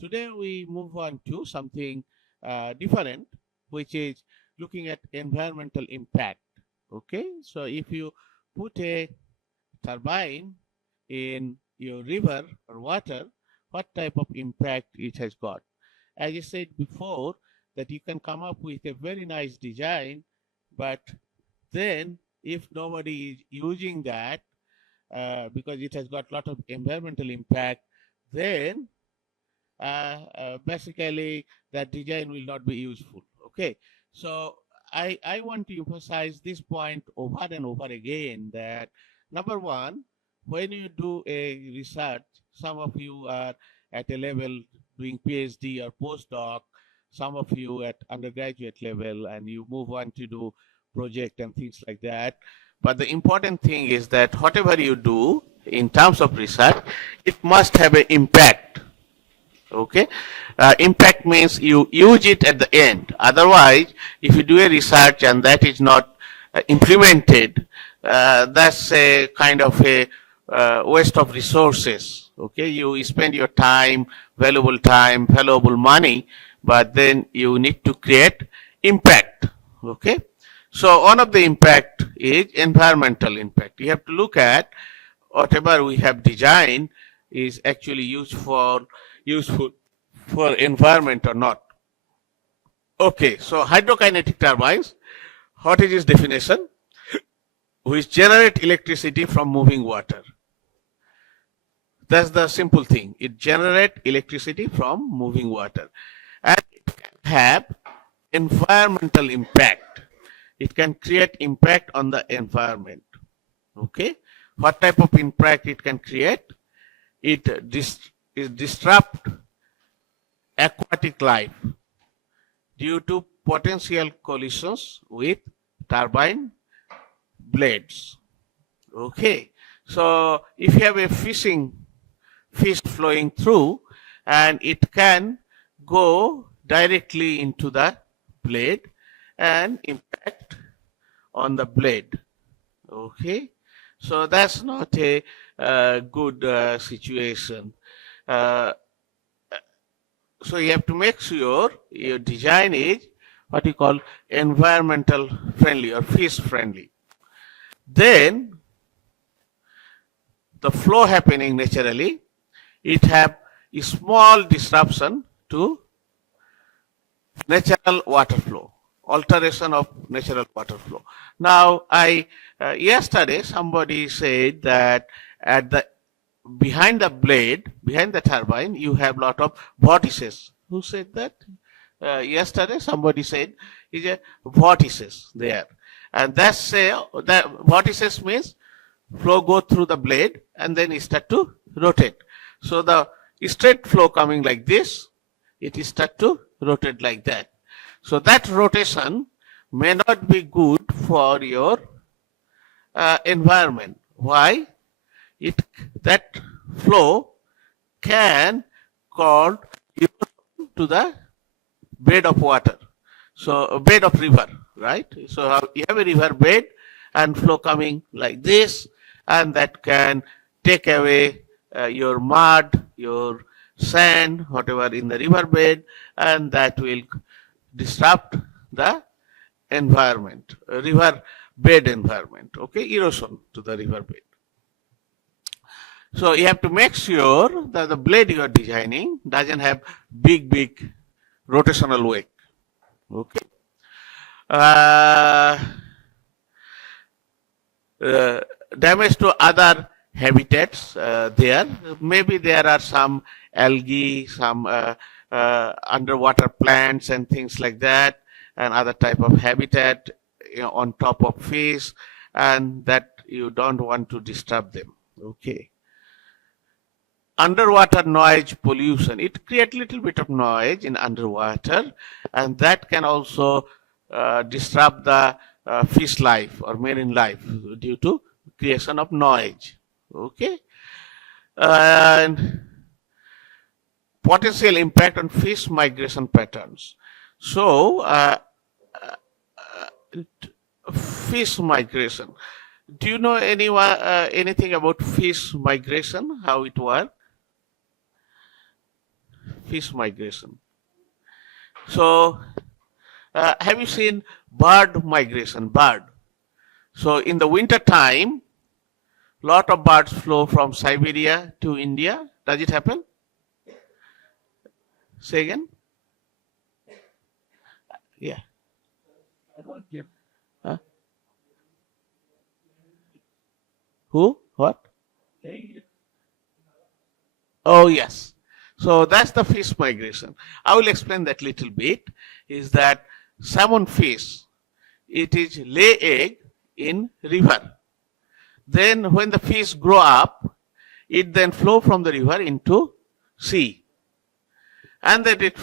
Today we move on to something different, which is looking at environmental impact. Okay, so if you put a turbine in your river or water, what type of impact it has got? As I said before, that you can come up with a very nice design, but then if nobody is using that because it has got a lot of environmental impact, then basically that design will not be useful. Okay, so I want to emphasize this point over and over again that number one, when you do a research, some of you are at a level doing PhD or postdoc, some of you at undergraduate level, and you move on to do project and things like that. But the important thing is that whatever you do in terms of research, it must have an impact. Okay, impact means you use it at the end. Otherwise, if you do a research and that is not implemented, that's a kind of a waste of resources. Okay, you spend your time, valuable money, but then you need to create impact. Okay, so one of the impact is environmental impact. You have to look at whatever we have designed is actually useful for environment or not. Okay, so hydrokinetic turbines, what is its definition? Which generate electricity from moving water. That's the simple thing. It generates electricity from moving water. And it can have environmental impact. It can create impact on the environment. Okay, what type of impact it can create? It disrupt aquatic life due to potential collisions with turbine blades. Okay, so if you have a fish flowing through, and it can go directly into the blade and impact on the blade. Okay, so that's not a good situation. So you have to make sure your design is what you call environmental friendly or fish friendly. Then the flow happening naturally, it have a small disruption to natural water flow, alteration of natural water flow. Now, yesterday somebody said that at the behind the blade, behind the turbine, you have lot of vortices. Who said that? Yesterday somebody said is a vortices there, and that vortices means flow go through the blade and then it start to rotate. So the straight flow coming like this, it is start to rotate like that. So that rotation may not be good for your environment. Why? That flow can cause erosion to the bed of water. So a bed of river, right? So you have a river bed and flow coming like this, and that can take away your mud, your sand, whatever in the river bed, and that will disrupt the environment, river bed environment. Okay, erosion to the river bed. So you have to make sure that the blade you are designing doesn't have big rotational wake. Okay. Damage to other habitats there. Maybe there are some algae, some underwater plants and things like that, and other type of habitat on top of fish, and that you don't want to disturb them. Okay. Underwater noise pollution. It creates a little bit of noise in underwater, and that can also disrupt the fish life or marine life due to creation of noise. Okay, and potential impact on fish migration patterns. So fish migration. Do you know anything about fish migration? How it works? fish migration. So have you seen bird migration? Bird. So in the winter time, lot of birds flow from Siberia to India. Does it happen? Say again. Yeah. Huh? Who? What? Oh, yes. So that's the fish migration. I will explain that little bit. Is that salmon fish, it is lay egg in river. Then when the fish grow up, it then flow from the river into sea. And then it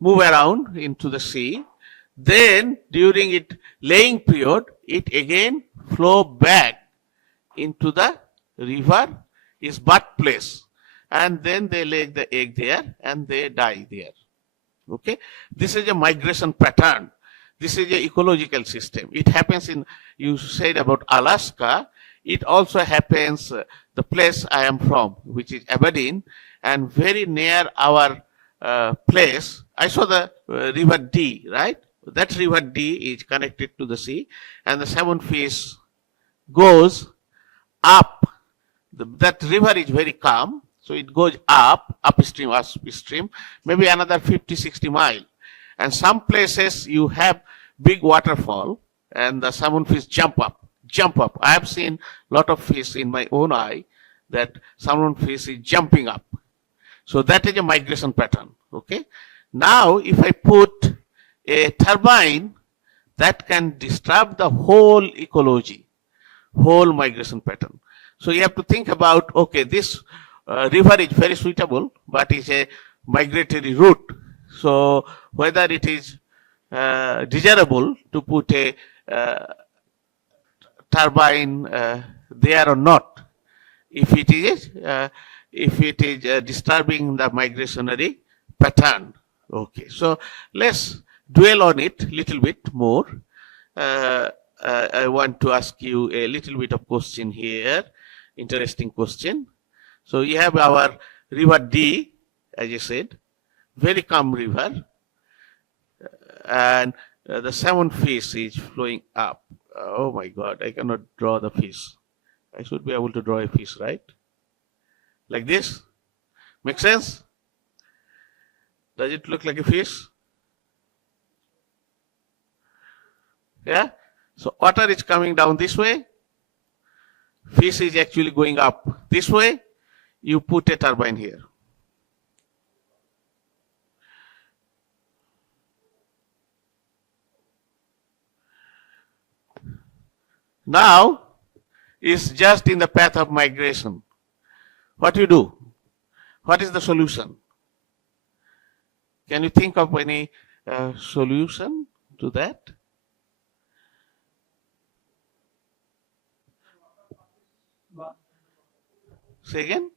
move around into the sea. Then during its laying period, it again flow back into the river, its birthplace. And then they lay the egg there and they die there. Okay, this is a migration pattern. This is a ecological system. It happens in, you said about Alaska. It also happens the place I am from, which is Aberdeen, and very near our place. I saw the river Dee, right? That river Dee is connected to the sea, and the salmon fish goes up. That river is very calm. So it goes upstream, maybe another 50, 60 miles. And some places you have big waterfall and the salmon fish jump up. I have seen a lot of fish in my own eye that salmon fish is jumping up. So that is a migration pattern. Okay. Now, if I put a turbine, that can disturb the whole ecology, whole migration pattern. So you have to think about, okay, this river is very suitable, but it's a migratory route. So whether it is desirable to put a turbine there or not, if it is disturbing the migratory pattern. Okay, so let's dwell on it little bit more. I want to ask you a little bit of question here, interesting question. So you have our river Dee, as you said, very calm river, and the salmon fish is flowing up. Oh my God, I cannot draw the fish. I should be able to draw a fish, right? Like this? Make sense? Does it look like a fish? Yeah? So water is coming down this way. Fish is actually going up this way. You put a turbine here. Now, it's just in the path of migration. What you do? What is the solution? Can you think of any solution to that? Say again?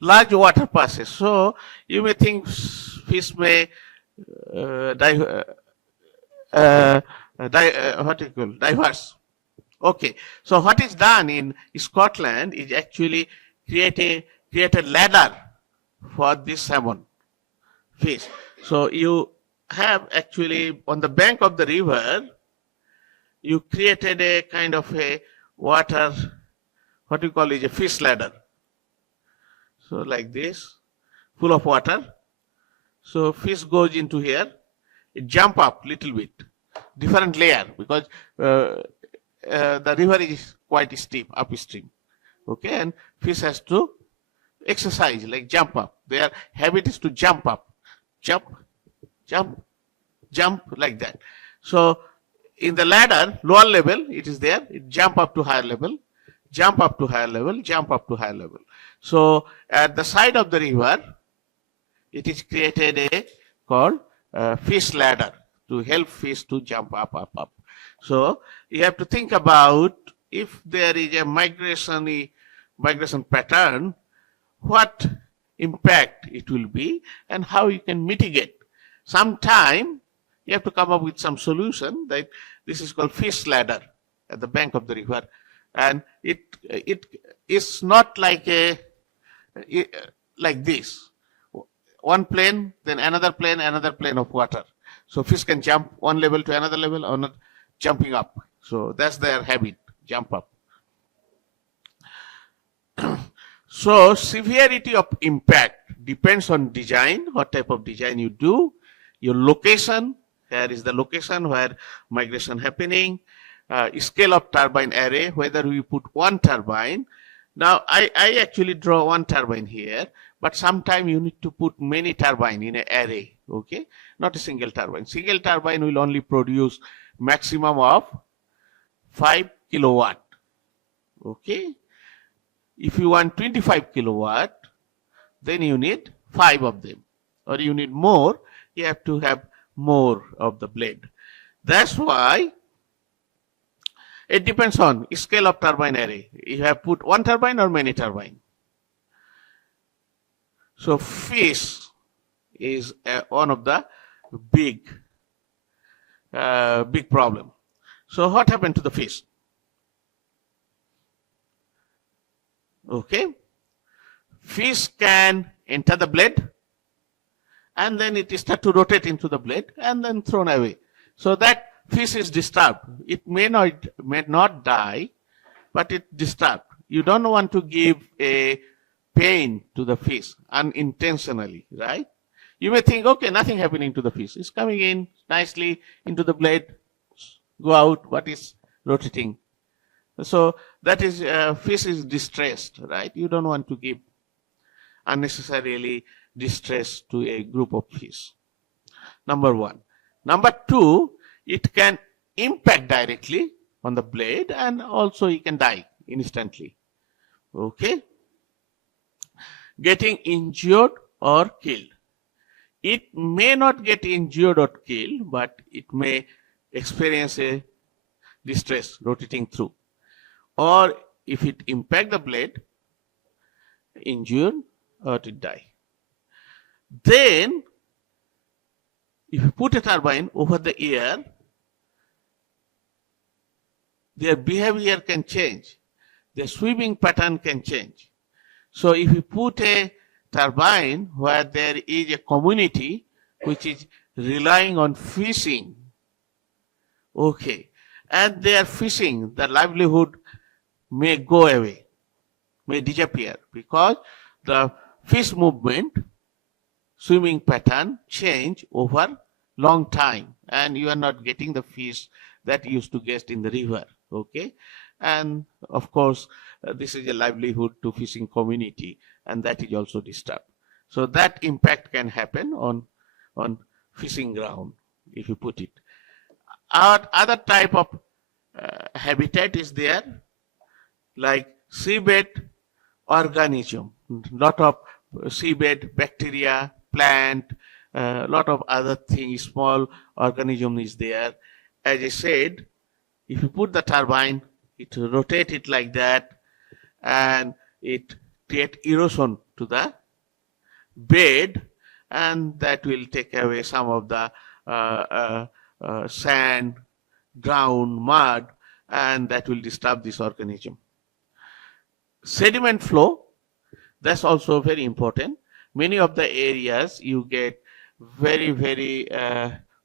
Large water passes. So you may think fish may diverse. Okay. So what is done in Scotland is actually create a ladder for this salmon fish. So you have actually on the bank of the river, you created a kind of a water, what we call is a fish ladder. So like this, full of water. So fish goes into here, it jump up little bit, different layer, because the river is quite steep upstream. Okay, and fish has to exercise, like jump up. Their habit is to jump up, jump, like that. So in the ladder, lower level, it is there, it jump up to higher level, jump up to higher level, jump up to higher level. So at the side of the river, it is created a called fish ladder to help fish to jump up. So you have to think about if there is a migration pattern, what impact it will be and how you can mitigate. Sometime you have to come up with some solution. That this is called fish ladder at the bank of the river, and it is not like like this. One plane, then another plane of water. So fish can jump one level to another level or not jumping up. So that's their habit, jump up. So severity of impact depends on design, what type of design you do, your location, here is the location where migration happening, scale of turbine array, whether we put one turbine. Now I actually draw one turbine here, but sometime you need to put many turbine in an array, okay? Not a single turbine. Single turbine will only produce maximum of 5 kilowatt, okay? If you want 25 kilowatt, then you need 5 of them, or you need more, you have to have more of the blade. That's why it depends on scale of turbine array. You have put one turbine or many turbine. So fish is one of the big problem. So what happened to the fish? Okay, fish can enter the blade and then it start to rotate into the blade and then thrown away. So that fish is disturbed. It may not die, but it disturbed. You don't want to give a pain to the fish unintentionally, right? You may think, okay, nothing happening to the fish. It's coming in nicely into the blade, go out, what is rotating? So that is, fish is distressed, right? You don't want to give unnecessarily distress to a group of fish. Number one. Number two, it can impact directly on the blade and also it can die instantly. Okay? Getting injured or killed. It may not get injured or killed, but it may experience a distress rotating through. Or if it impact the blade, injured or to die. Then, if you put a turbine over the air, their behavior can change. Their swimming pattern can change. So if you put a turbine where there is a community which is relying on fishing, okay, and they are fishing, the livelihood may go away, may disappear, because the fish movement, swimming pattern change over long time, and you are not getting the fish that used to get in the river, okay? And of course, this is a livelihood to fishing community, and that is also disturbed. So that impact can happen on fishing ground if you put it. Our other type of habitat is there, like seabed organism, lot of seabed bacteria, plant, lot of other things, small organism is there. As I said, if you put the turbine, it rotate it like that, and it create erosion to the bed, and that will take away some of the sand, ground, mud, and that will disturb this organism. Sediment flow, that's also very important. Many of the areas you get very, very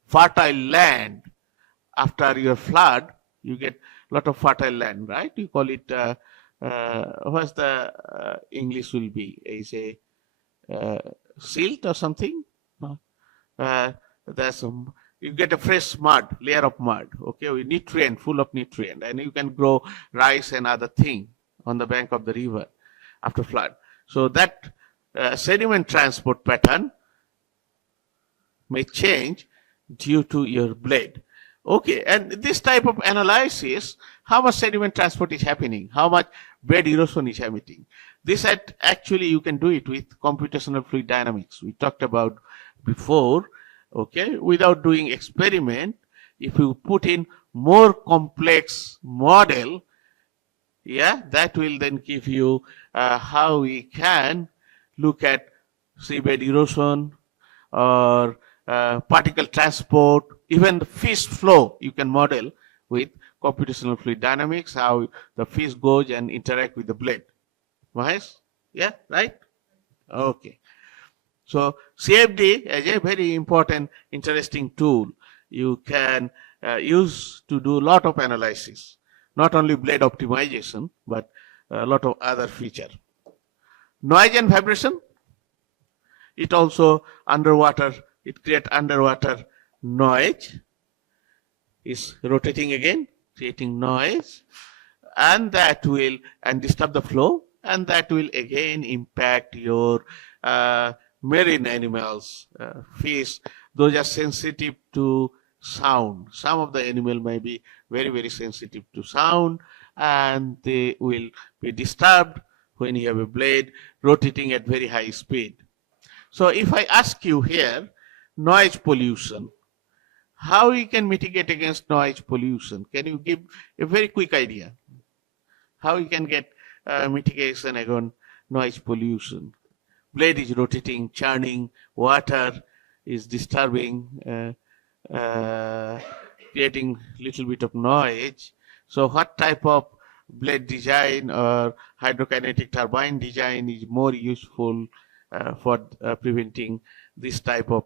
fertile land. After your flood, you get a lot of fertile land, right? You call it, what's the English will be? Is a silt or something? There's some, you get a fresh mud, layer of mud, okay, with nutrient, full of nutrient, and you can grow rice and other thing on the bank of the river after flood. So that sediment transport pattern may change due to your blade. Okay, and this type of analysis, how much sediment transport is happening, how much bed erosion is happening. This actually you can do it with computational fluid dynamics. We talked about before, okay, without doing experiment. If you put in more complex model, yeah, that will then give you how we can look at seabed erosion or particle transport, even the fish flow you can model with computational fluid dynamics, how the fish goes and interact with the blade. Mahesh? Yeah, right? Okay. So CFD is a very important, interesting tool you can use to do a lot of analysis, not only blade optimization, but a lot of other feature. Noise and vibration, it also underwater, it creates underwater noise, is rotating again, creating noise, and that will disturb the flow, and that will again impact your marine animals, fish. Those are sensitive to sound. Some of the animal may be very, very sensitive to sound, and they will be disturbed when you have a blade rotating at very high speed. So if I ask you here, noise pollution, how we can mitigate against noise pollution? Can you give a very quick idea? How we can get mitigation against noise pollution? Blade is rotating, churning, water is disturbing, creating little bit of noise. So what type of blade design or hydrokinetic turbine design is more useful for preventing this type of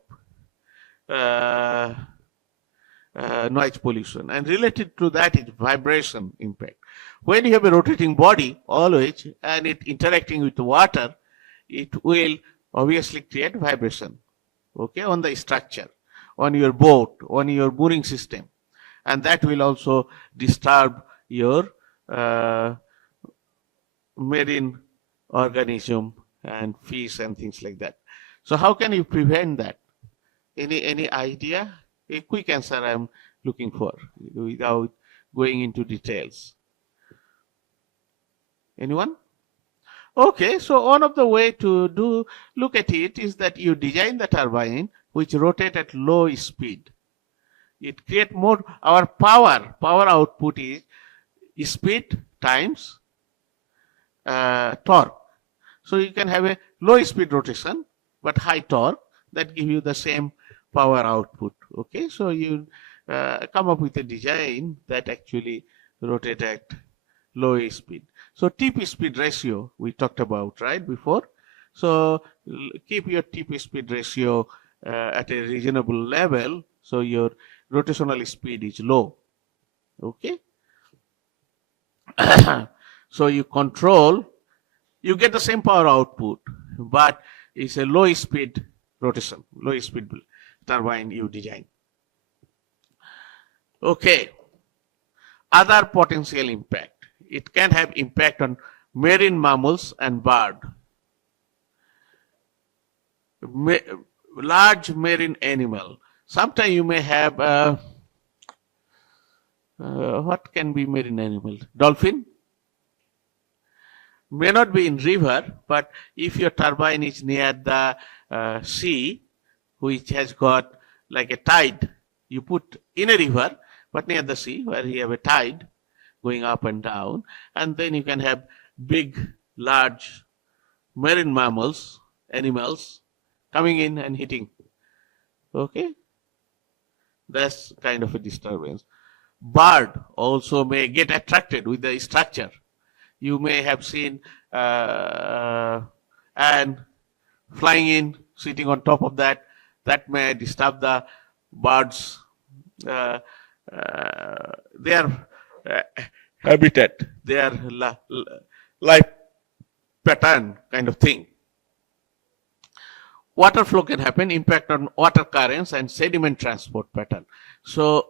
noise pollution? And related to that is vibration impact. When you have a rotating body always and it interacting with water, it will obviously create vibration, okay, on the structure, on your boat, on your mooring system, and that will also disturb your marine organism and fish and things like that. So how can you prevent that? Any idea? A quick answer I'm looking for without going into details. Anyone? Okay, so one of the way to look at it is that you design the turbine which rotate at low speed. It create more, our power output is speed times torque. So you can have a low speed rotation but high torque that give you the same power output. Okay, so you come up with a design that actually rotate at low speed. So tip speed ratio we talked about right before. So keep your tip speed ratio at a reasonable level, so your rotational speed is low. Okay. So you control, you get the same power output, but it's a low speed rotation, low speed turbine you design. Okay. Other potential impact. It can have impact on marine mammals and bird. Large marine animal. Sometimes you may have what can be marine animal? Dolphin. May not be in river, but if your turbine is near the sea, which has got like a tide, you put in a river, but near the sea where you have a tide going up and down, and then you can have big, large marine mammals, animals coming in and hitting. Okay, that's kind of a disturbance. Bird also may get attracted with the structure. You may have seen and flying in, sitting on top of that. That may disturb the birds' their habitat, their life pattern kind of thing. Water flow can happen, impact on water currents and sediment transport pattern. So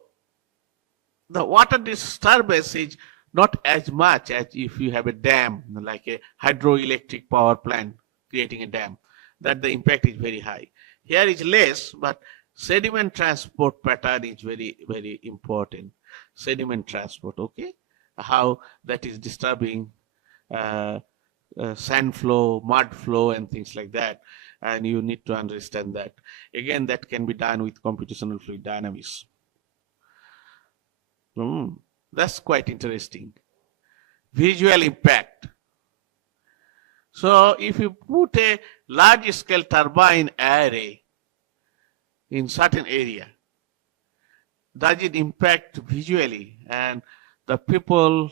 the water disturbance is not as much as if you have a dam, like a hydroelectric power plant creating a dam, that the impact is very high. Here is less, but sediment transport pattern is very, very important. Sediment transport, okay? How that is disturbing sand flow, mud flow, and things like that. And you need to understand that. Again, that can be done with computational fluid dynamics. That's quite interesting. Visual impact. So if you put a large scale turbine array in certain area, does it impact visually? And the people,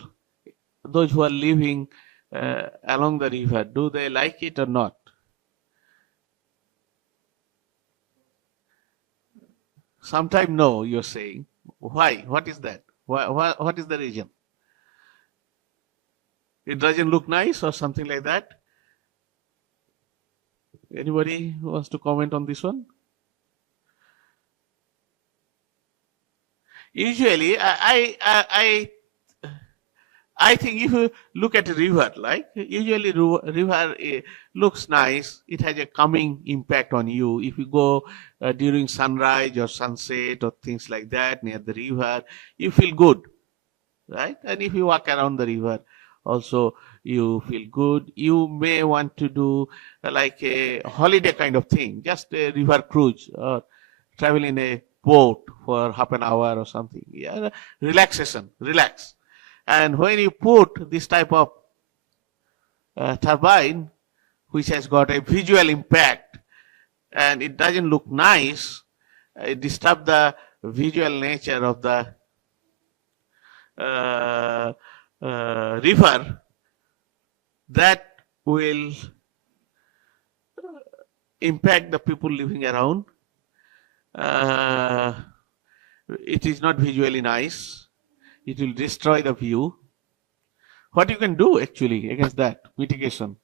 those who are living along the river, do they like it or not? Sometime no, you're saying. Why? What is that? What is the reason? It doesn't look nice or something like that? Anybody wants to comment on this one? Usually, I think if you look at a river, like usually river looks nice. It has a calming impact on you. If you go during sunrise or sunset or things like that near the river, you feel good, right? And if you walk around the river, also you feel good. You may want to do like a holiday kind of thing, just a river cruise or travel in a boat for half an hour or something. Yeah, relaxation, relax. And when you put this type of turbine, which has got a visual impact and it doesn't look nice, it disturbs the visual nature of the river, that will impact the people living around. It is not visually nice. It will destroy the view. What you can do actually against that mitigation?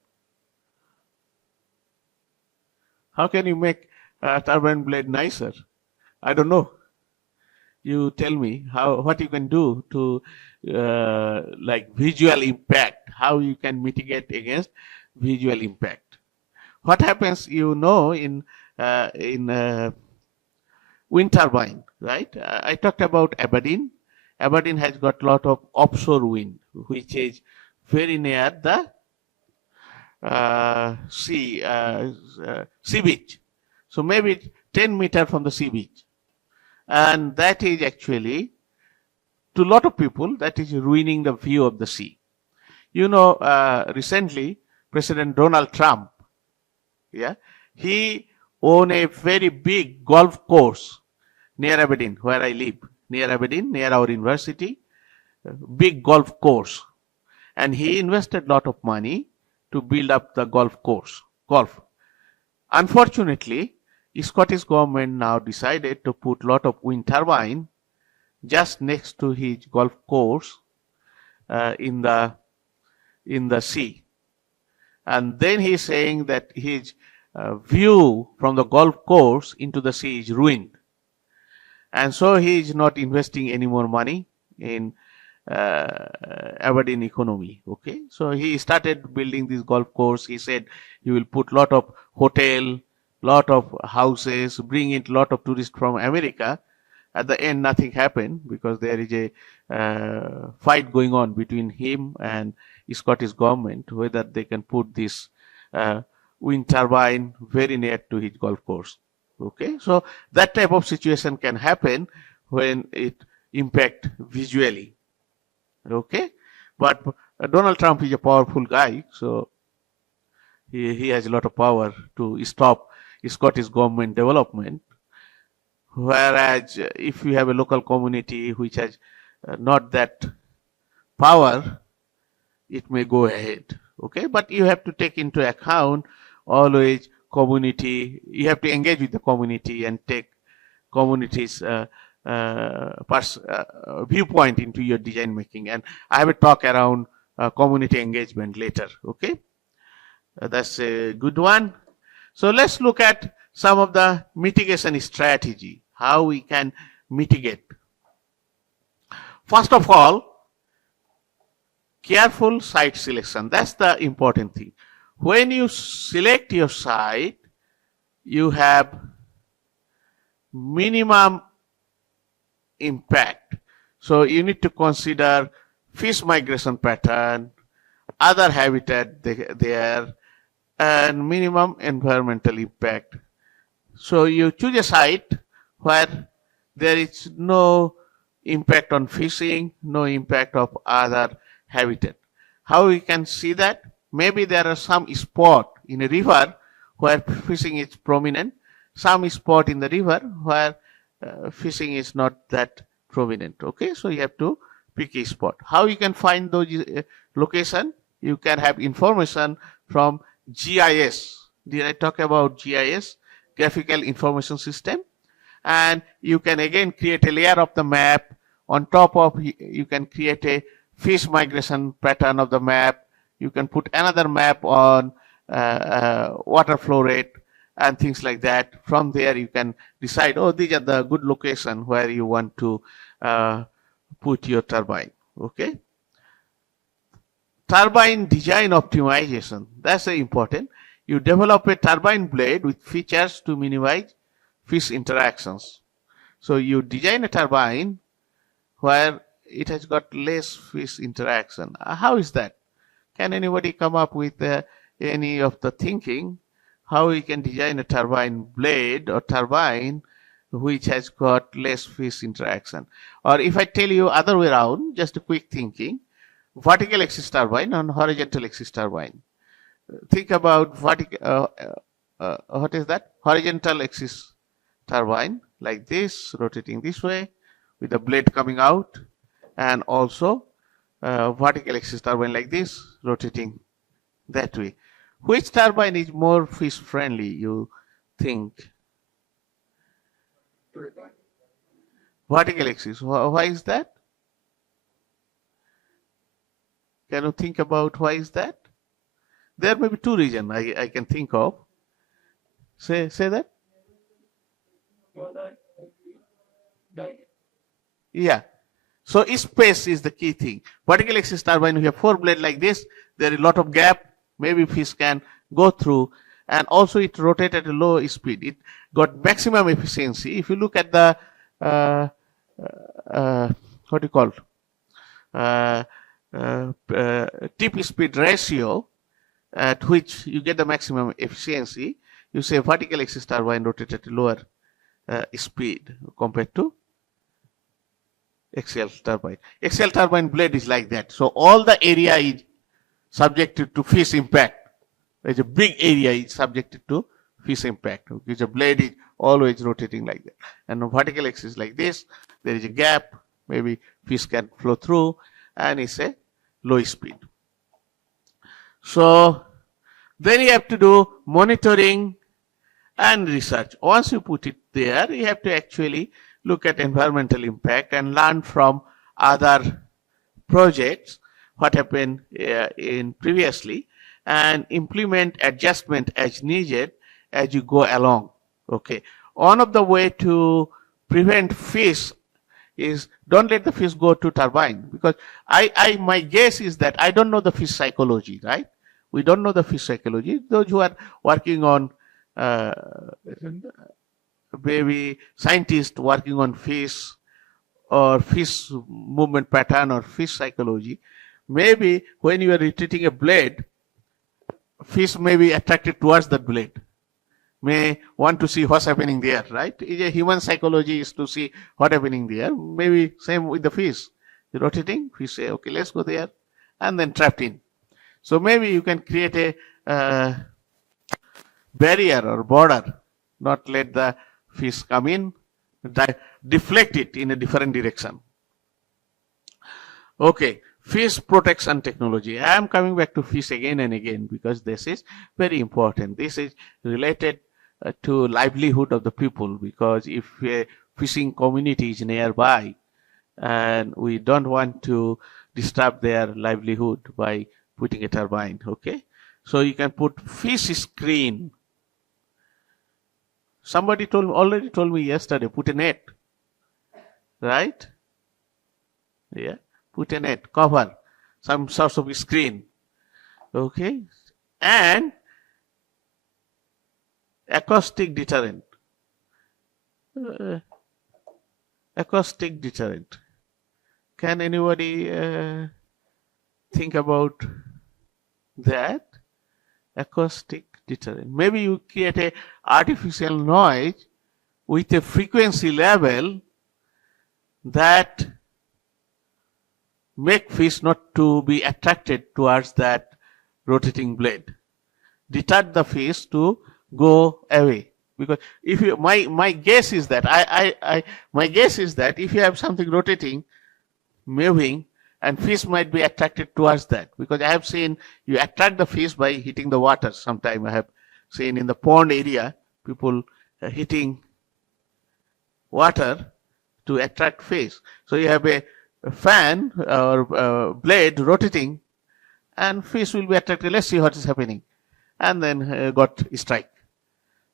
How can you make a turbine blade nicer? I don't know. You tell me what you can do to like visual impact. How you can mitigate against visual impact? What happens? In wind turbine, right? I talked about Aberdeen. Aberdeen has got a lot of offshore wind, which is very near the sea beach. So maybe 10 meters from the sea beach. And that is actually, to a lot of people, that is ruining the view of the sea. Recently, President Donald Trump, he owned a very big golf course near Aberdeen, where I live. Near Aberdeen, near our university, big golf course. And he invested a lot of money to build up the golf course. Unfortunately, the Scottish government now decided to put a lot of wind turbine just next to his golf course in the sea. And then he's saying that his view from the golf course into the sea is ruined. And so he is not investing any more money in Aberdeen economy. Okay, so he started building this golf course. He said he will put lot of hotel, lot of houses, bring in lot of tourists from America. At the end, nothing happened because there is a fight going on between him and Scottish government whether they can put this wind turbine very near to his golf course. Okay, so that type of situation can happen when it impact visually. Okay, but Donald Trump is a powerful guy, so he has a lot of power to stop Scottish government development. Whereas if you have a local community which has not that power, it may go ahead. Okay, but you have to take into account always community. You have to engage with the community and take community's viewpoint into your design making. And I have a talk around community engagement later. Okay, that's a good one. So let's look at some of the mitigation strategy, how we can mitigate. First of all, careful site selection. That's the important thing. When you select your site, you have minimum impact. So you need to consider fish migration pattern, other habitat there, and minimum environmental impact. So you choose a site where there is no impact on fishing, no impact of other habitat. How we can see that? Maybe there are some spot in a river where fishing is prominent, some spot in the river where fishing is not that prominent. Okay, so you have to pick a spot. How you can find those location? You can have information from GIS. Did I talk about GIS? Graphical Information System. and you can again create a layer of the map. On top of, you can create a fish migration pattern of the map. You can put another map on water flow rate and things like that. From there you can decide, oh, these are the good location where you want to put your turbine. Okay. Turbine design optimization, that's important. You develop a turbine blade with features to minimize fish interactions. So you design a turbine where it has got less fish interaction. How is that? Can anybody come up with any of the thinking how we can design a turbine blade or turbine which has got less fish interaction? Or if I tell you other way around, just a quick thinking, vertical axis turbine and horizontal axis turbine. Think about vertical, what is that? Horizontal axis turbine like this, rotating this way with the blade coming out, and also vertical axis turbine like this, rotating that way. Which turbine is more fish friendly, you think? Vertical axis. Why is that? Can you think about why is that? There may be two reasons I can think of. Say that. Yeah. So space is the key thing. Vertical axis turbine, we have 4 blades like this. There is a lot of gap. Maybe fish can go through. And also it rotates at a low speed. It got maximum efficiency. If you look at the what do you call tip speed ratio at which you get the maximum efficiency, you say vertical axis turbine rotates at a lower speed compared to axial turbine. Axial turbine blade is like that. So all the area is subjected to fish impact. There's a big area is subjected to fish impact, because the blade is always rotating like that. And on vertical axis like this, there is a gap, maybe fish can flow through, and it's a low speed. So then you have to do monitoring and research. Once you put it there, you have to actually look at environmental impact and learn from other projects what happened in previously, and implement adjustment as needed as you go along. Okay. One of the way to prevent fish is don't let the fish go to turbine, because my guess is that I don't know the fish psychology, right? We don't know the fish psychology. Those who are working on maybe scientists working on fish or fish movement pattern or fish psychology, maybe when you are retreating a blade, fish may be attracted towards that blade, may want to see what's happening there, right? It's a human psychology is to see what's happening there. Maybe same with the fish. You're rotating, fish say, okay, let's go there, and then trapped in. So maybe you can create a barrier or border, not let the fish come in, deflect it in a different direction. Okay, fish protection technology. I am coming back to fish again and again because this is very important. This is related to livelihood of the people, because if a fishing community is nearby and we don't want to disturb their livelihood by putting a turbine. Okay, so you can put fish screen. Somebody already told me yesterday, put a net, right? Yeah, put a net, cover, some sort of screen. Okay, and acoustic deterrent. Acoustic deterrent. Can anybody think about that? Acoustic deterrent. Maybe you create a artificial noise with a frequency level that make fish not to be attracted towards that rotating blade. Deter the fish to go away. Because if you, my guess is that my guess is that if you have something rotating, moving, and fish might be attracted towards that, because I have seen you attract the fish by hitting the water. Sometime I have seen in the pond area people hitting water to attract phase. So you have a fan or blade rotating, and fish will be attracted. Let's see what is happening, and then got strike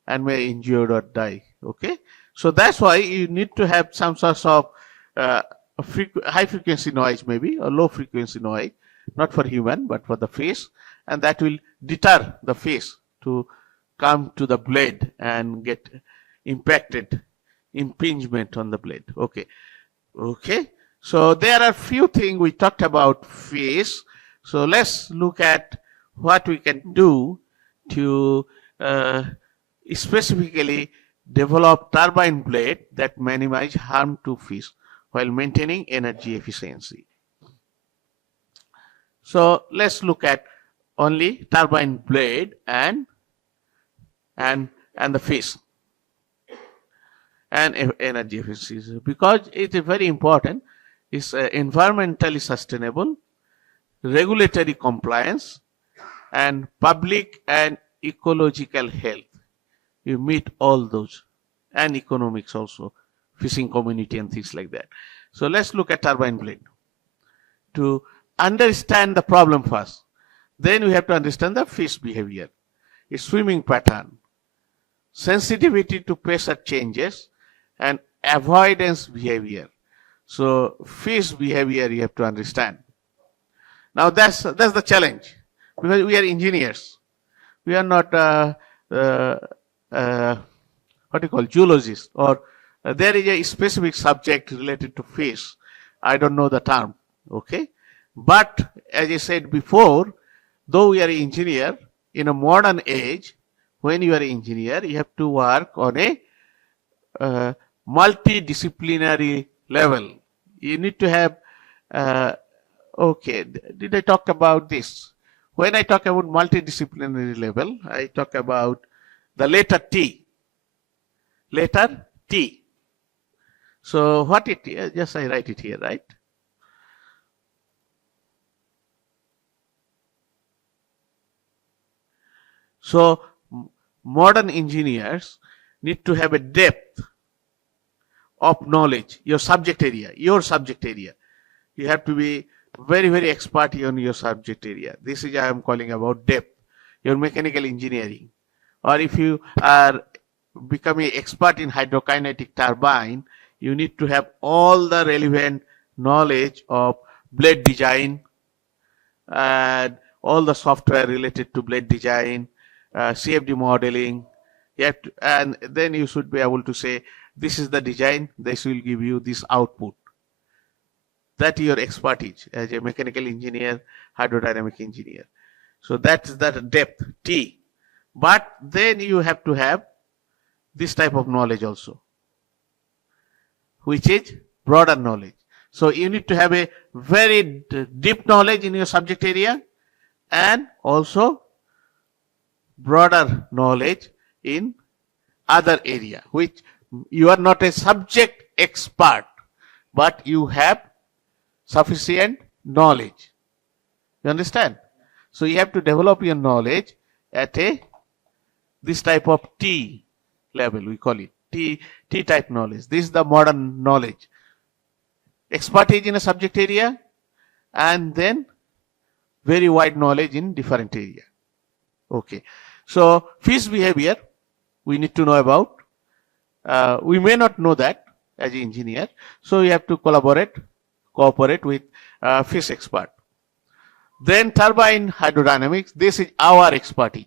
and may injured or die. Okay, so that's why you need to have some sort of high frequency noise, maybe, or low frequency noise, not for human but for the fish, and that will deter the fish to come to the blade and get impacted, impingement on the blade. Okay, okay. So there are few things we talked about fish. So let's look at what we can do to specifically develop turbine blade that minimize harm to fish while maintaining energy efficiency. So let's look at only turbine blade and the fish and energy efficiency, because it is very important. It's environmentally sustainable, regulatory compliance, and public and ecological health. You meet all those, and economics also, fishing community and things like that. So let's look at turbine blade. To understand the problem first, then we have to understand the fish behavior, its swimming pattern, sensitivity to pressure changes, and avoidance behavior. So fish behavior you have to understand. Now that's the challenge, because we are engineers. We are not what you call zoologists, or there is a specific subject related to fish. I don't know the term. Okay, but as I said before, though we are an engineer, in a modern age, when you are an engineer, you have to work on a multidisciplinary level. You need to have okay, did I talk about this? When I talk about multidisciplinary level, I talk about the letter T. Letter T. So what it is, just I write it here, right? So modern engineers need to have a depth of knowledge, your subject area. You have to be very, very expert on your subject area. This is I am calling about depth, your mechanical engineering. Or if you are becoming expert in hydrokinetic turbine, you need to have all the relevant knowledge of blade design and all the software related to blade design, CFD modeling. You have to, and then you should be able to say, this is the design, this will give you this output. That your expertise as a mechanical engineer, hydrodynamic engineer. So that's the depth, T. But then you have to have this type of knowledge also, which is broader knowledge. So you need to have a very deep knowledge in your subject area, and also broader knowledge in other area, which you are not a subject expert, but you have sufficient knowledge. You understand? So you have to develop your knowledge at a this type of T level, we call it T type knowledge. This is the modern knowledge. Expertise in a subject area, and then very wide knowledge in different area. Okay. So fish behavior we need to know about. We may not know that as an engineer, so you have to cooperate with fish expert. Then turbine hydrodynamics, this is our expertise.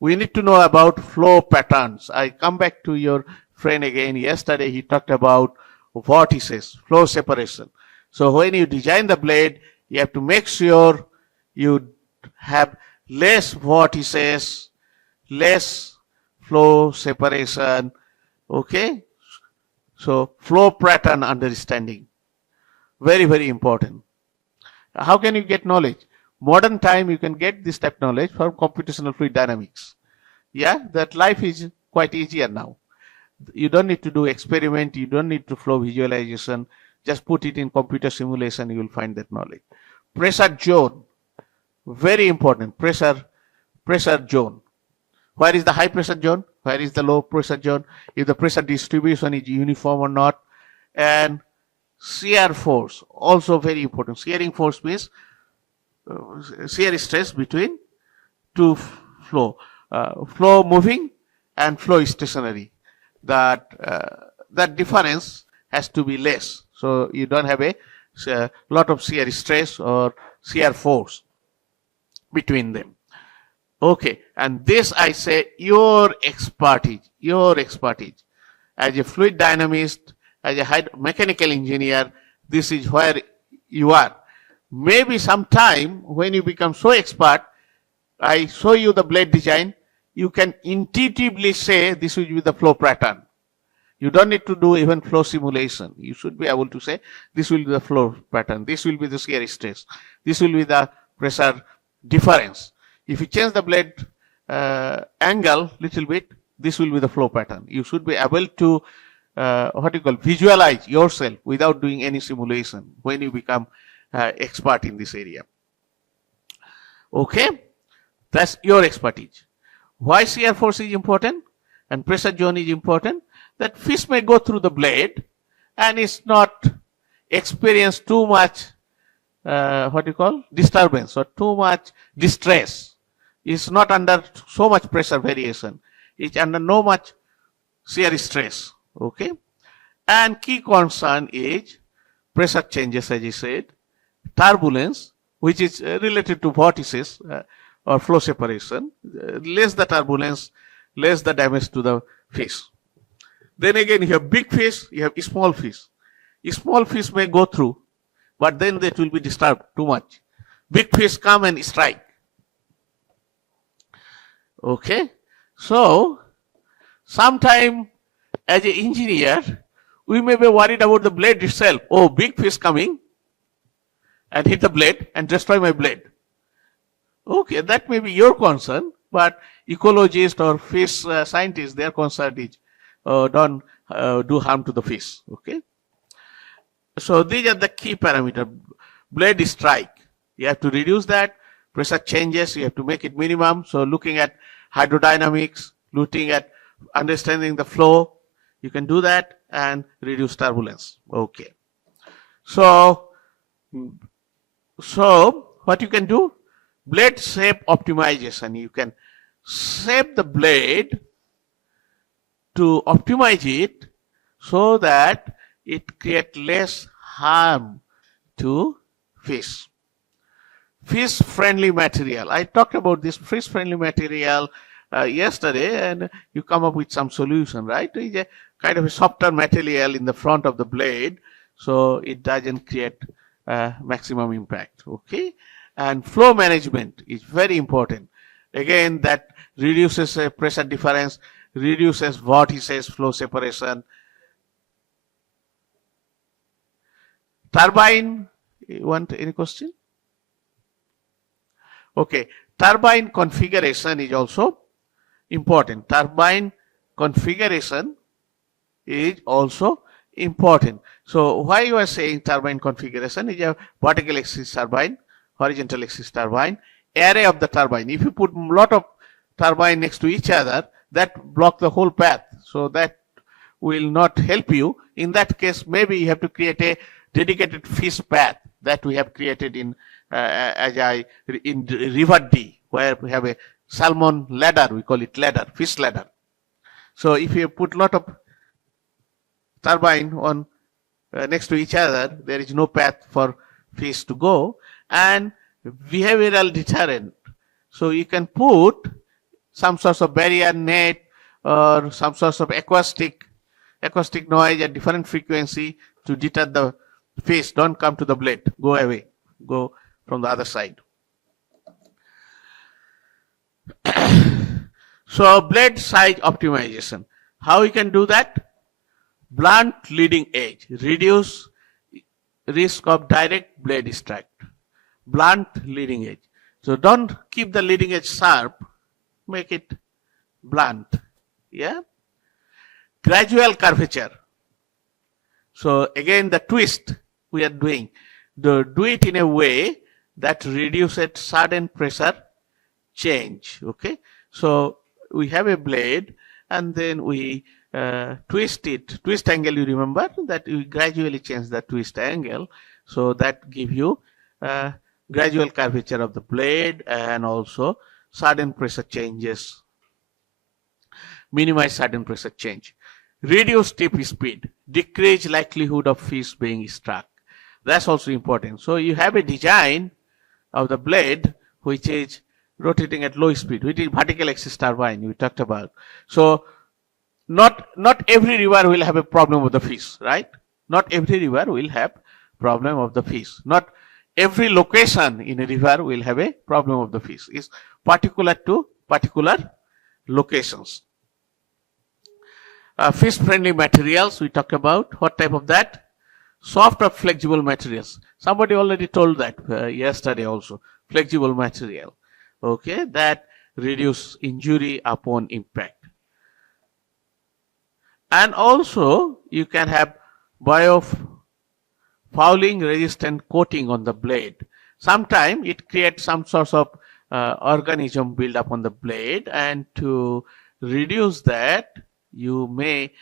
We need to know about flow patterns. I come back to your friend again. Yesterday he talked about vortices, flow separation. So when you design the blade, you have to make sure you have less vortices, less flow separation. Okay. So flow pattern understanding, very, very important. How can you get knowledge? Modern time you can get this type of knowledge from computational fluid dynamics. Yeah, that life is quite easier now. You don't need to do experiment, you don't need to flow visualization, just put it in computer simulation, you will find that knowledge. Pressure zone, very important, pressure zone. Where is the high pressure zone? Where is the low pressure zone? If the pressure distribution is uniform or not. And shear force, also very important. Shearing force means shear stress between two flow. Flow moving and flow stationary. That difference has to be less. So you don't have a lot of shear stress or shear force between them. Okay, and this I say your expertise. As a fluid dynamist, as a mechanical engineer, this is where you are. Maybe sometime when you become so expert, I show you the blade design, you can intuitively say this will be the flow pattern. You don't need to do even flow simulation. You should be able to say this will be the flow pattern, this will be the shear stress, this will be the pressure difference. If you change the blade angle little bit, this will be the flow pattern. You should be able to visualize yourself without doing any simulation when you become expert in this area. Okay, that's your expertise. Why shear force is important and pressure zone is important? That fish may go through the blade and it's not experience too much disturbance or too much distress. It's not under so much pressure variation. It's under no much shear stress. Okay, and key concern is pressure changes, as I said, turbulence, which is related to vortices or flow separation. Less the turbulence, less the damage to the fish. Then again, you have big fish, you have small fish. Small fish may go through, but then that will be disturbed too much. Big fish come and strike. Okay, so sometime as an engineer, we may be worried about the blade itself. Oh, big fish coming and hit the blade and destroy my blade. Okay, that may be your concern, but ecologists or fish scientists, their concern is don't do harm to the fish. Okay, so these are the key parameters. Blade strike, you have to reduce that. Pressure changes, you have to make it minimum. So looking at hydrodynamics, looking at understanding the flow, you can do that and reduce turbulence. Okay, so what you can do? Blade shape optimization. You can shape the blade to optimize it so that it creates less harm to fish. Fish-friendly material. I talked about this fish-friendly material yesterday, and you come up with some solution, right? It's a kind of a softer material in the front of the blade, so it doesn't create maximum impact. Okay, and flow management is very important. Again, that reduces pressure difference, reduces vortices, flow separation. Turbine, you want any question? Okay, turbine configuration is also important. Turbine configuration is also important. So why you are saying turbine configuration is a vertical axis turbine, horizontal axis turbine, array of the turbine. If you put a lot of turbine next to each other, that block the whole path. So that will not help you. In that case, maybe you have to create a dedicated fish path that we have created in in River D, where we have a salmon ladder, we call it ladder, fish ladder. So if you put a lot of turbine on next to each other, there is no path for fish to go. And behavioral deterrent. So you can put some sort of barrier net or some sort of acoustic noise at different frequency to deter the fish. Don't come to the blade. Go away. Go from the other side. So blade size optimization. How you can do that? Blunt leading edge. Reduce risk of direct blade strike. Blunt leading edge. So don't keep the leading edge sharp. Make it blunt. Yeah. Gradual curvature. So again, the twist we are doing. Do it in a way that reduces sudden pressure change. Okay. So we have a blade, and then we twist it. Twist angle, you remember that we gradually change the twist angle, so that give you gradual curvature of the blade, and also sudden pressure changes, minimize sudden pressure change. Reduce tip speed, decrease likelihood of fish being struck. That's also important. So you have a design of the blade which is rotating at low speed, which is vertical axis turbine we talked about. So not every river will have a problem with the fish, right? Not every river will have problem of the fish. Not every location in a river will have a problem of the fish. It's particular to particular locations. Fish friendly materials we talked about. What type of that? Soft or flexible materials. Somebody already told that yesterday also. Flexible material, okay, that reduce injury upon impact. And also you can have biofouling resistant coating on the blade. Sometimes it creates some sort of organism build up on the blade, and to reduce that you may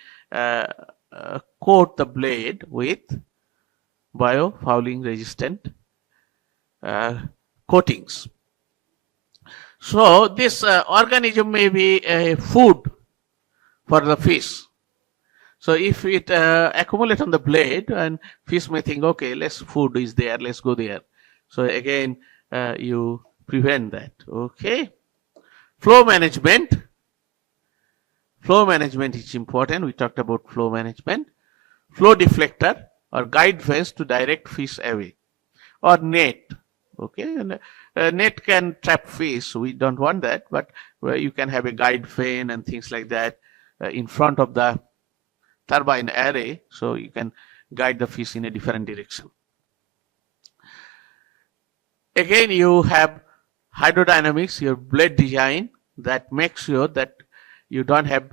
coat the blade with biofouling resistant coatings. So this organism may be a food for the fish. So if it accumulates on the blade, and fish may think, okay, less food is there, let's go there. So again, you prevent that. Okay. Flow management. Flow management is important. We talked about flow management. Flow deflector or guide fence to direct fish away, or net. Okay, and net can trap fish. We don't want that, but you can have a guide fan and things like that in front of the turbine array, so you can guide the fish in a different direction. Again, you have hydrodynamics, your blade design, that makes sure that you don't have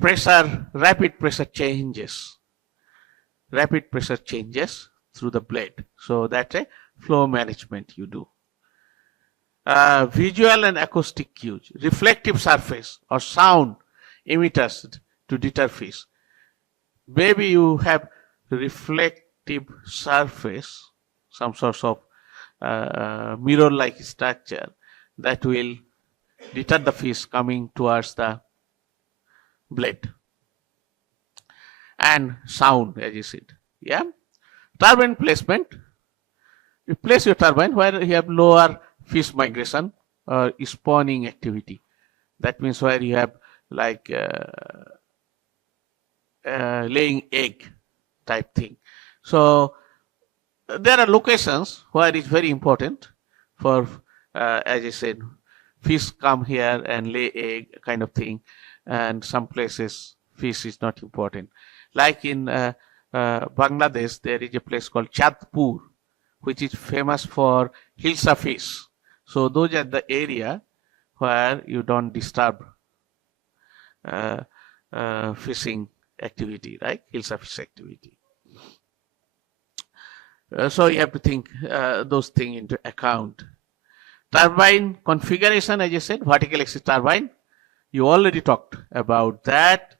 rapid pressure changes through the blade. So that's a flow management you do. Visual and acoustic cues, reflective surface or sound emitters to deter fish. Maybe you have reflective surface, some sort of mirror-like structure that will deter the fish coming towards the blade. And sound, as you said. Yeah. Turbine placement. You place your turbine where you have lower fish migration or spawning activity. That means where you have like laying egg type thing. So there are locations where it's very important for, as I said, fish come here and lay egg kind of thing, and some places fish is not important. Like in Bangladesh, there is a place called Chandpur, which is famous for hilsa fish. So those are the area where you don't disturb fishing activity, right? Hilsa fish activity. So you have to think those things into account. Turbine configuration, as I said, vertical axis turbine. You already talked about that.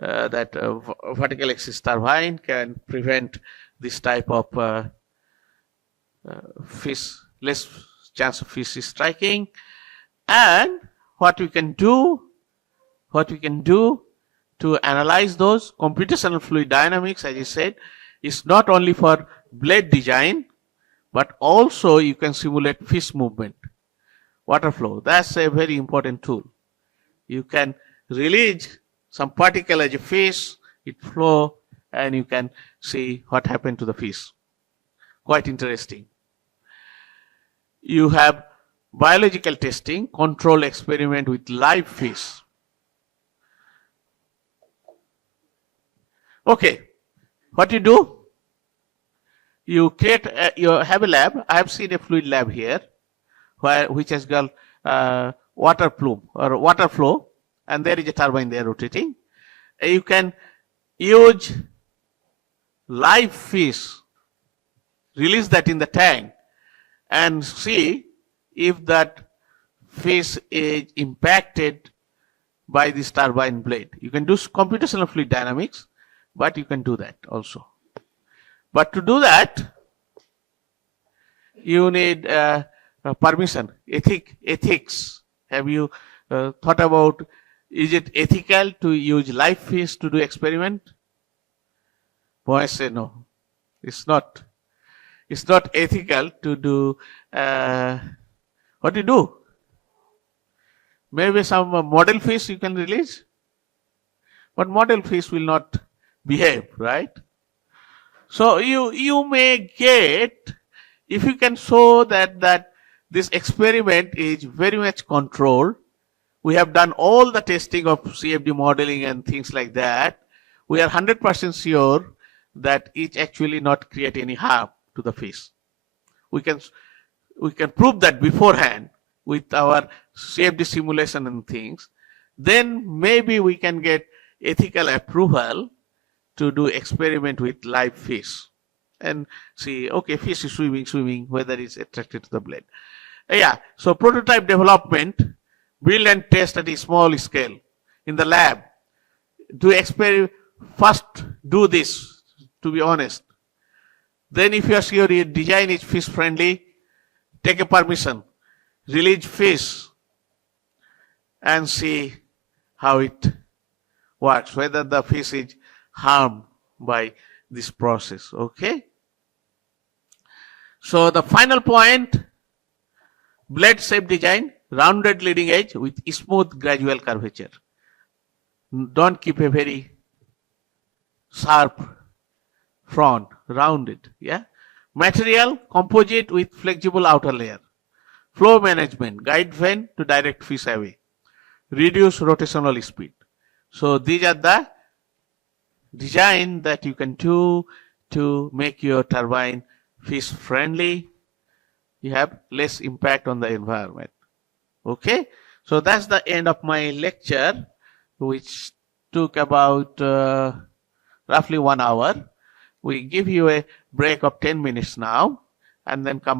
Vertical axis turbine can prevent this type of less chance of fish striking. And what we can do to analyze those computational fluid dynamics, as I said, is not only for blade design, but also you can simulate fish movement, water flow. That's a very important tool. You can release some particle as a fish, it flow, and you can see what happened to the fish. Quite interesting. You have biological testing, control experiment with live fish. Okay, what you do? You create, you have a lab. I have seen a fluid lab here, which has got water plume or water flow, and there is a turbine there rotating. You can use live fish, release that in the tank, and see if that fish is impacted by this turbine blade. You can do computational fluid dynamics, but you can do that also. But to do that, you need permission, ethics. Have you thought about, is it ethical to use live fish to do experiment? Boys say no, it's not. It's not ethical to do, what do you do? Maybe some model fish you can release, but model fish will not behave, right? So you may get, if you can show that this experiment is very much controlled, we have done all the testing of CFD modeling and things like that, we are 100% sure that it actually not create any harm to the fish. We can prove that beforehand with our CFD simulation and things. Then maybe we can get ethical approval to do experiment with live fish and see, okay, fish is swimming, whether it's attracted to the blade. Yeah, so prototype development, build and test at a small scale in the lab. First do this, to be honest. Then if you are sure your design is fish friendly, take a permission, release fish and see how it works, whether the fish is harmed by this process, okay? So the final point, blade shape design, rounded leading edge with smooth gradual curvature. Don't keep a very sharp front, rounded, yeah? Material, composite with flexible outer layer. Flow management, guide vane to direct fish away. Reduce rotational speed. So these are the design that you can do to make your turbine fish friendly. You have less impact on the environment. Okay, so that's the end of my lecture, which took about roughly 1 hour. We give you a break of 10 minutes now and then come